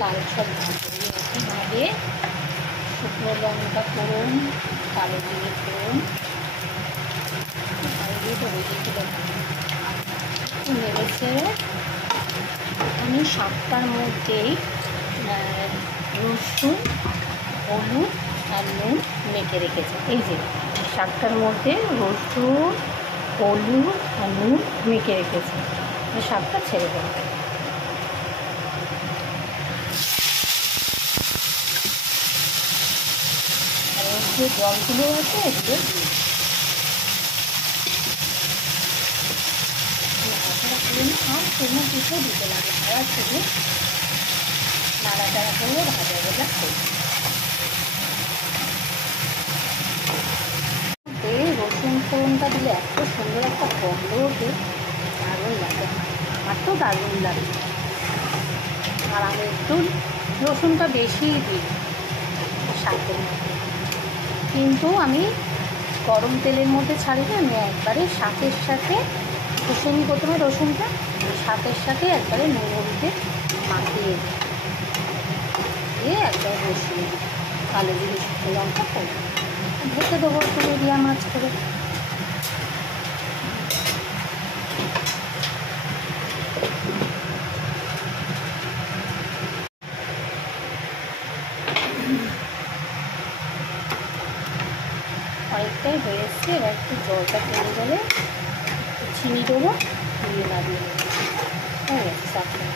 লাল সব ভাজবো। আগে শুকনো লঙ্কা ফোড়ন, কালো জিরে ফোড়ন নেড়ে ছেড়ে আমি শাকটার মধ্যেই রসুন, হলুদ আর নুন মেখে রেখেছি। এই যে শাকটার মধ্যে রসুন, হলুদ আর নুন মেখে রেখেছি। শাকটা ছেড়ে দেবো। আর ওর যে জলগুলো আছে এগুলো দিয়ে আর কোনো কিছু দিতে লাগে আর শুধু নাড়াচাড়া করলে ভাজা ভাজা করবে। রসুন ফোড়নটা দিলে এত সুন্দর একটা গন্ধ ওঠে, দারুণ লাগে। আমার তো দারুণ লাগে। আর আমি একটু রসুনটা বেশিই দিই শাকের মধ্যে, কিন্তু আমি গরম তেলের মধ্যে ছাড়ি না, আমি একবারে শাকের সাথে কষে নিই। প্রথমে রসুনটা শাকের সাথে একবারে নুন হলুদে মাখিয়ে দিয়ে একবার বসিয়ে দিই। কালো জিরে শুকনো লঙ্কা ফোড়ন ঢেকে দেবো একটু মিডিয়াম আঁচ করে। অনেকটাই হয়ে এসছে, এবার একটু জলটা টেনে গেলে চিনি দেবো, দিয়ে নাড়িয়ে নেবো। হয়ে গেছে চাটনি।